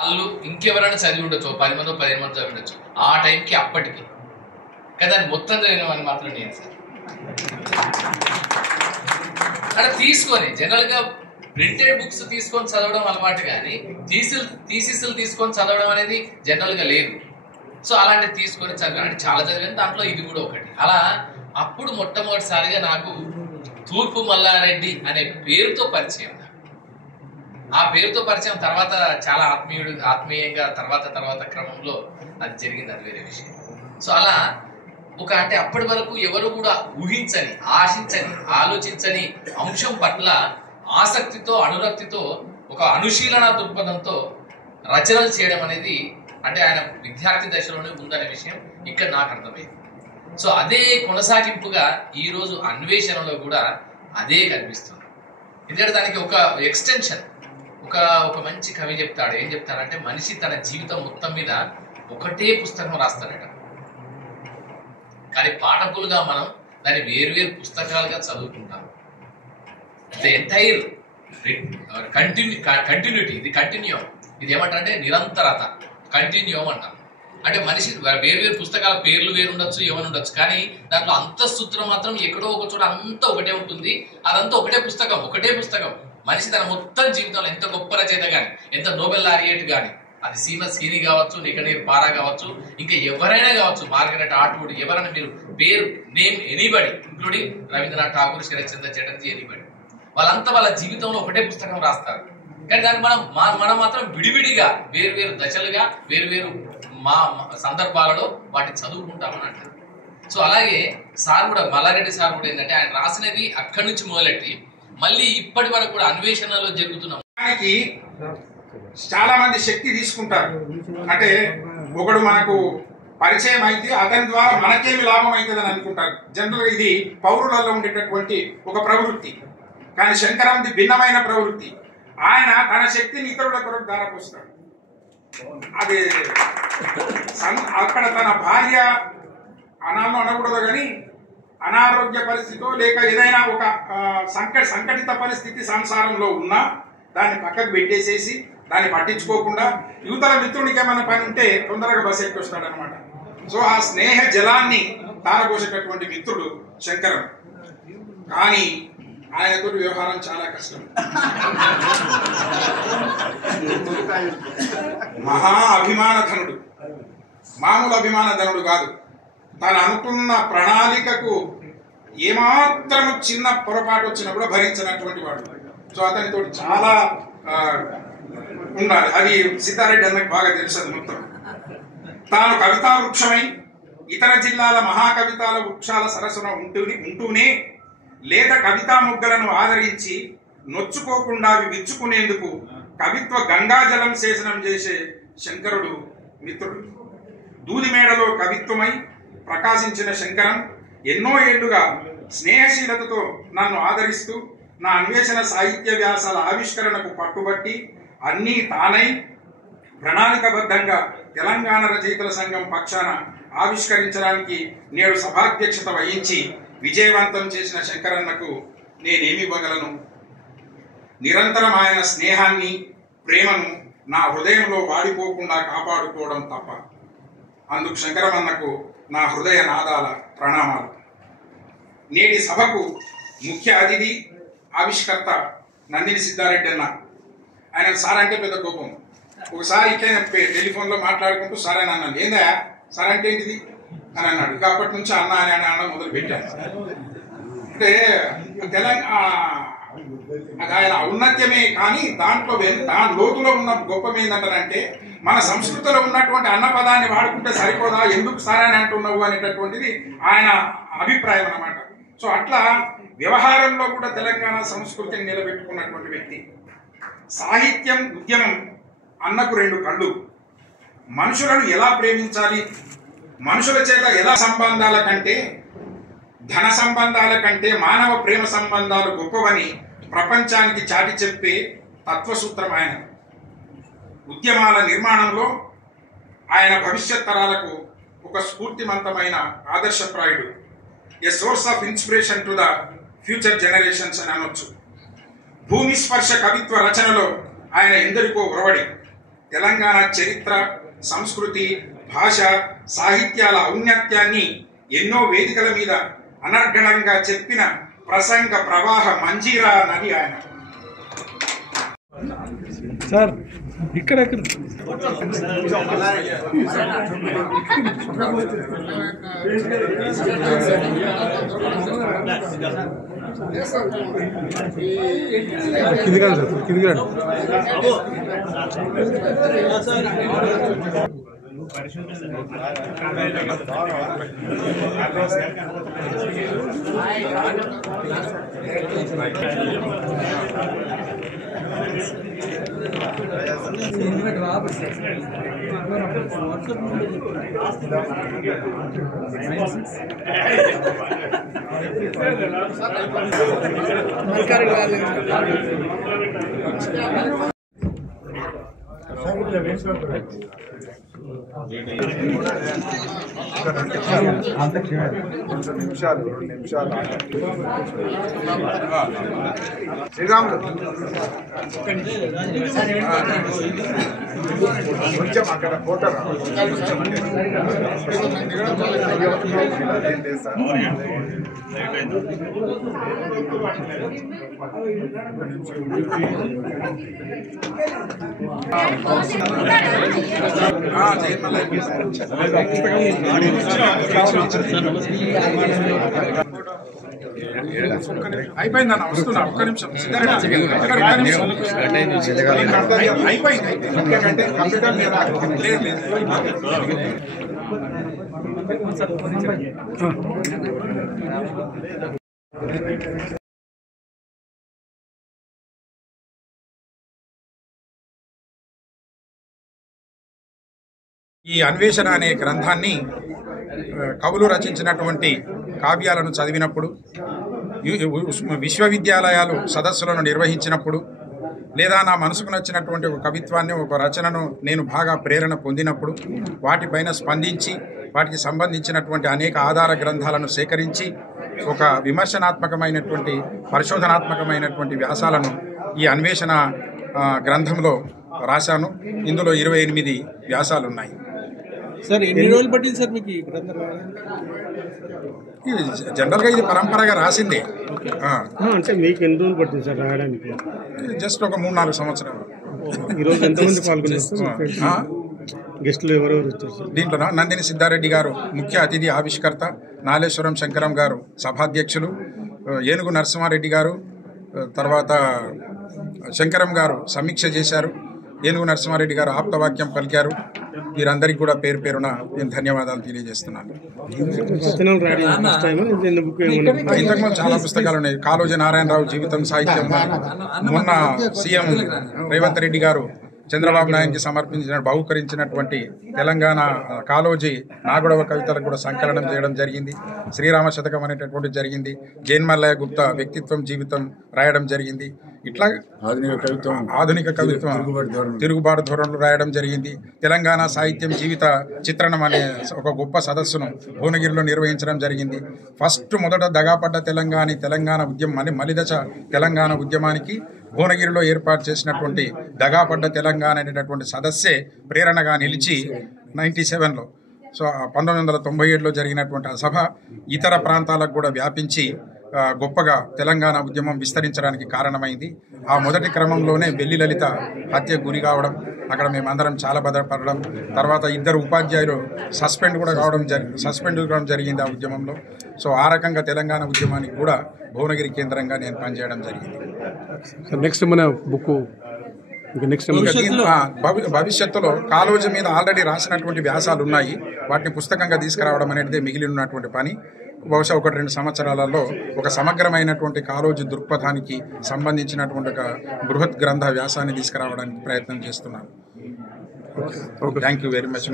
వాళ్ళు ఇంకెవరైనా చదివి ఉండొచ్చు, 10 మందో 15 మంది చదివి ఉండొచ్చు ఆ టైంకి అప్పటికి. కానీ దాన్ని మొత్తం చదివినవని మాత్రం నేను సార్ అక్కడ తీసుకొని జనరల్గా ప్రింటెడ్ బుక్స్ తీసుకొని చదవడం అలవాటు, కానీ థీసిస్లు తీసుకొని చదవడం అనేది జనరల్గా లేదు. సో అలాంటివి తీసుకొని చదివాను, అంటే చాలా చదివాను, దాంట్లో ఇది కూడా ఒకటి. అలా అప్పుడు మొట్టమొదటిసారిగా నాకు తూర్పు మల్లారెడ్డి అనే పేరుతో పరిచయం. ఆ పేరుతో పరిచయం తర్వాత చాలా ఆత్మీయంగా తర్వాత క్రమంలో అది జరిగింది, అది వేరే విషయం. సో అలా అంటే అప్పటి వరకు ఎవరు కూడా ఊహించని, ఆశించని, ఆలోచించని అంశం పట్ల ఆసక్తితో, అనురక్తితో, ఒక అనుశీలన దృక్పథంతో రచనలు చేయడం అనేది, అంటే ఆయన విద్యార్థి దశలోనే ఉందనే విషయం ఇక్కడ నాకు అర్థమైంది. సో అదే కొనసాగింపుగా ఈరోజు అన్వేషణలో కూడా అదే కనిపిస్తుంది. ఎందుకంటే దానికి ఒక ఎక్స్టెన్షన్. ఒక మంచి కవి చెప్తాడు, ఏం చెప్తాడంటే, మనిషి తన జీవితం మొత్తం మీద ఒకటే పుస్తకం రాస్తాడట, కానీ పాఠకులుగా మనం దాన్ని వేరువేరు పుస్తకాలుగా చదువుకుంటాం. ద ఎంటైర్ కంటిన్యూటీ, ఇది కంటిన్యూమ్. ఇది ఏమంటారంటే నిరంతరత, కంటిన్యూమ్ అంటాం. అంటే మనిషి వేరువేరు పుస్తకాల పేర్లు వేరు ఉండొచ్చు, ఏమని ఉండొచ్చు, కానీ దాంట్లో అంతఃసూత్రం మాత్రం ఎక్కడో ఒక చోట అంతా ఒకటే ఉంటుంది. అదంతా ఒకటే పుస్తకం. మనిషి తన మొత్తం జీవితంలో ఎంత గొప్ప రచయిత కానీ, ఎంత నోబెల్ లారియట్ కానీ, అది సీని కావచ్చు, నికనీర్ పారా కావచ్చు, ఇంకా ఎవరైనా కావచ్చు, మార్గరెట్ ఆట్వుడ్, ఎవరైనా మీరు పేరు name anybody, including Rabindranath Tagore, Saratchandra Chatterjee, anybody, వాళ్ళంతా వాళ్ళ జీవితంలో ఒకటే పుస్తకం రాస్తారు. కానీ దాన్ని మనం మాత్రం విడివిడిగా, వేరు దశలుగా, వేరు సందర్భాలలో వాటిని చదువుకుంటామని అంటారు. సో అలాగే సార్ కూడా, మల్లారెడ్డి సార్ కూడా ఏంటంటే, ఆయన రాసినది అక్కడి నుంచి మొదలెట్టి మళ్ళీ ఇప్పటి వరకు కూడా అన్వేషణలో జరుగుతున్నాం. చాలా మంది శక్తి తీసుకుంటారు. అంటే ఒకడు మనకు పరిచయం అయితే అతని ద్వారా మనకేమి లాభం అవుతుందని అనుకుంటారు. జనరల్గా ఇది పౌరులలో ఉండేటటువంటి ఒక ప్రవృత్తి. కానీ శంకరంది భిన్నమైన ప్రవృత్తి. ఆయన తన శక్తిని ఇతరుల కొరకు దారపోస్తాడు. అది అక్కడ తన భార్య అనకూడదు కానీ అనారోగ్య పరిస్థితితో, లేక ఏదైనా ఒక సంకటిత పరిస్థితి సంసారంలో ఉన్నా దాన్ని పక్కకు పెట్టేసేసి, దాన్ని పట్టించుకోకుండా, యువతల మిత్రునికి ఏమైనా పని ఉంటే తొందరగా బస్ ఎక్కి వస్తాడు అనమాట. సో ఆ స్నేహ జలాన్ని తారపోసేటటువంటి మిత్రుడు శంకరం. కానీ ఆయనతో వ్యవహారం చాలా కష్టం. మహా అభిమానధనుడు, మామూలు అభిమానధనుడు కాదు. తను అనుకున్న ప్రణాళికకు ఏమాత్రం చిన్న పొరపాటు వచ్చినా కూడా భరించినటువంటి వాడు. సో అతనితో చాలా ఉండాలి. అది సిద్ధారెడ్డి అన్నకు బాగా తెలుసు. మొత్తం తాను కవితా వృక్షమై ఇతర జిల్లాల మహాకవితాల వృక్షాల సరసన ఉంటూనే లేత కవితా మొగ్గలను ఆదరించి నొచ్చుకోకుండా అవి విచ్చుకునేందుకు కవిత్వ గంగాజలం సేచనం చేసే శంకరుడు మిత్రుడు. దూదిమేడలో కవిత్వమై ప్రకాశించిన శంకరం ఎన్నో ఏళ్లుగా స్నేహశీలతతో నన్ను ఆదరిస్తూ నా అన్వేషణ సాహిత్య వ్యాసాల ఆవిష్కరణకు పట్టుబట్టి అన్నీ తానై ప్రణాళికబద్ధంగా తెలంగాణ రచయితల సంఘం పక్షాన ఆవిష్కరించడానికి నేడు సభాధ్యక్షత వహించి విజయవంతం చేసిన శంకరన్నకు నేనేమివ్వగలను? నిరంతరం ఆయన స్నేహాన్ని, ప్రేమను నా హృదయంలో వాడిపోకుండా కాపాడుకోవడం తప్ప. అందుకు శంకరమన్నకు నా హృదయ నాదాల ప్రణామాలు. నేటి సభకు ముఖ్య అతిథి, ఆవిష్కర్త నందిని సిద్ధారెడ్డి అన్న. ఆయన సార్ అంటే పెద్ద కోపం. ఒకసారి ఇట్లయినా టెలిఫోన్లో మాట్లాడుకుంటూ సార్ అని అన్నాను. ఏందా సార్ అంటే ఏంటిది అని అన్నాడు. ఇక అప్పటి నుంచి అన్న అని అనడం మొదలు పెట్టాను. అంటే అది ఆయన ఔన్నత్యమే, కానీ దాని లోతులో ఉన్న గొప్పం ఏంటంటే, మన సంస్కృతిలో ఉన్నటువంటి అన్న పదాన్ని వాడుకుంటే సరిపోదా, ఎందుకు సార్ అని అంటున్నావు అనేటటువంటిది ఆయన అభిప్రాయం అన్నమాట. సో అట్లా వ్యవహారంలో కూడా తెలంగాణ సంస్కృతిని నిలబెట్టుకున్నటువంటి వ్యక్తి. సాహిత్యం, ఉద్యమం అన్నకు రెండు కళ్ళు. మనుషులను ఎలా ప్రేమించాలి, మనుషుల చేత ఎలా సంబంధాల కంటే, ధన సంబంధాల కంటే మానవ ప్రేమ సంబంధాలు గొప్పవని ప్రపంచానికి చాటి చెప్పే తత్వసూత్రం ఆయన. ఉద్యమాల నిర్మాణంలో ఆయన భవిష్యత్ తరాలకు ఒక స్ఫూర్తిమంతమైన ఆదర్శప్రాయుడు. A source of inspiration to the future generations అని అనొచ్చు. భూమి స్పర్శ కవిత్వ రచనలో ఆయన ఎందరికో ఒరవడి. తెలంగాణ చరిత్ర, సంస్కృతి, భాష, సాహిత్యాల ఔన్నత్యాన్ని ఎన్నో వేదికల మీద అనర్గళంగా చెప్పిన ప్రసంగ ప్రవాహ మంజీరా నది ఆయన. సార్ ఇక్కడ కిందికి రండి సార్, కిందికి రండి. శ్రీరాములు కొంచెం అక్కడ ఫోటో అయిపోయిందన్న, వస్తున్నా, ఒక్క నిమిషం. అయిపోయింది. ఈ అన్వేషణ అనే గ్రంథాన్ని కవులు రచించినటువంటి కావ్యాలను చదివినప్పుడు, విశ్వవిద్యాలయాలు సదస్సులను నిర్వహించినప్పుడు, లేదా నా మనసుకు నచ్చినటువంటి ఒక కవిత్వాన్ని, ఒక రచనను నేను బాగా ప్రేరణ పొందినప్పుడు వాటిపైన స్పందించి వాటికి సంబంధించినటువంటి అనేక ఆధార గ్రంథాలను సేకరించి ఒక విమర్శనాత్మకమైనటువంటి, పరిశోధనాత్మకమైనటువంటి వ్యాసాలను ఈ అన్వేషణ గ్రంథంలో రాశాను. ఇందులో 28 వ్యాసాలు ఉన్నాయి. సార్ ఎన్ని రోజులు పట్టింది సార్ మీకు ఈ గ్రంథం? జనరల్గా ఇది పరంపరగా రాసిందే. అంటే మీకు ఎన్ని రోజులు పట్టింది సార్ రాయడానికి? జస్ట్ ఒక 3-4 సంవత్సరాలు. ఈరోజు ఎంతమంది పాల్గొన్నారు? గెస్టులు ఎవరెవరు వచ్చారు సార్? దీంట్లో నందిని సిద్ధారెడ్డి గారు ముఖ్య అతిథి ఆవిష్కర్త, నాలేశ్వరం శంకరం గారు సభాధ్యక్షులు, ఏనుగు నరసింహారెడ్డి గారు, తర్వాత శంకరం గారు సమీక్ష చేశారు, ఏనుగు నరసింహారెడ్డి గారు ఆప్తవాక్యం పలికారు. వీరందరికీ కూడా పేరు పేరున నేను ధన్యవాదాలు తెలియజేస్తున్నాను. ఇంతకుముందు చాలా పుస్తకాలు ఉన్నాయి. కాళోజీ నారాయణరావు జీవితం సాహిత్యం, మొన్న సీఎం రేవంత్ రెడ్డి గారు చంద్రబాబు నాయుడికి సమర్పించిన బహుకరించినటువంటి తెలంగాణ కాళోజీ నాగుడవ కవితలకు కూడా సంకలనం చేయడం జరిగింది. శ్రీరామ శతకం అనేటటువంటిది జరిగింది. జైన్మల్లయ్య గుప్తా వ్యక్తిత్వం జీవితం రాయడం జరిగింది. ఇట్లా ఆధునిక కవిత్వం తిరుగుబాటు ధోరణులు రాయడం జరిగింది. తెలంగాణ సాహిత్యం జీవిత చిత్రణం అనే ఒక గొప్ప సదస్సును భువనగిరిలో నిర్వహించడం జరిగింది. మొదట దగాపడ్డ తెలంగాణ ఉద్యమం అని మలిదశ తెలంగాణ ఉద్యమానికి భువనగిరిలో ఏర్పాటు చేసినటువంటి దగాపడ్డ తెలంగాణ అనేటటువంటి సదస్సే ప్రేరణగా నిలిచి 97లో, సో 1997లో జరిగినటువంటి ఆ సభ ఇతర ప్రాంతాలకు కూడా వ్యాపించి గొప్పగా తెలంగాణ ఉద్యమం విస్తరించడానికి కారణమైంది. ఆ మొదటి క్రమంలోనే బెల్లి లలిత హత్య గురి కావడం, అక్కడ మేమందరం చాలా బాధపడడం, తర్వాత 2 ఉపాధ్యాయులు సస్పెండ్ కావడం జరిగింది ఆ ఉద్యమంలో. సో ఆ రకంగా తెలంగాణ ఉద్యమానికి కూడా భువనగిరి కేంద్రంగా నేను పనిచేయడం జరిగింది. నెక్స్ట్ మన బుక్ భవిష్యత్తులో కాళోజీ మీద ఆల్రెడీ రాసినటువంటి వ్యాసాలు ఉన్నాయి. వాటిని పుస్తకంగా తీసుకురావడం అనేది మిగిలి ఉన్నటువంటి పని. బహుశా 1-2 సంవత్సరాలలో ఒక సమగ్రమైనటువంటి కాళోజీ దృక్పథానికి సంబంధించినటువంటి ఒక బృహత్ గ్రంథ వ్యాసాన్ని తీసుకురావడానికి ప్రయత్నం చేస్తున్నాను. Thank you very much.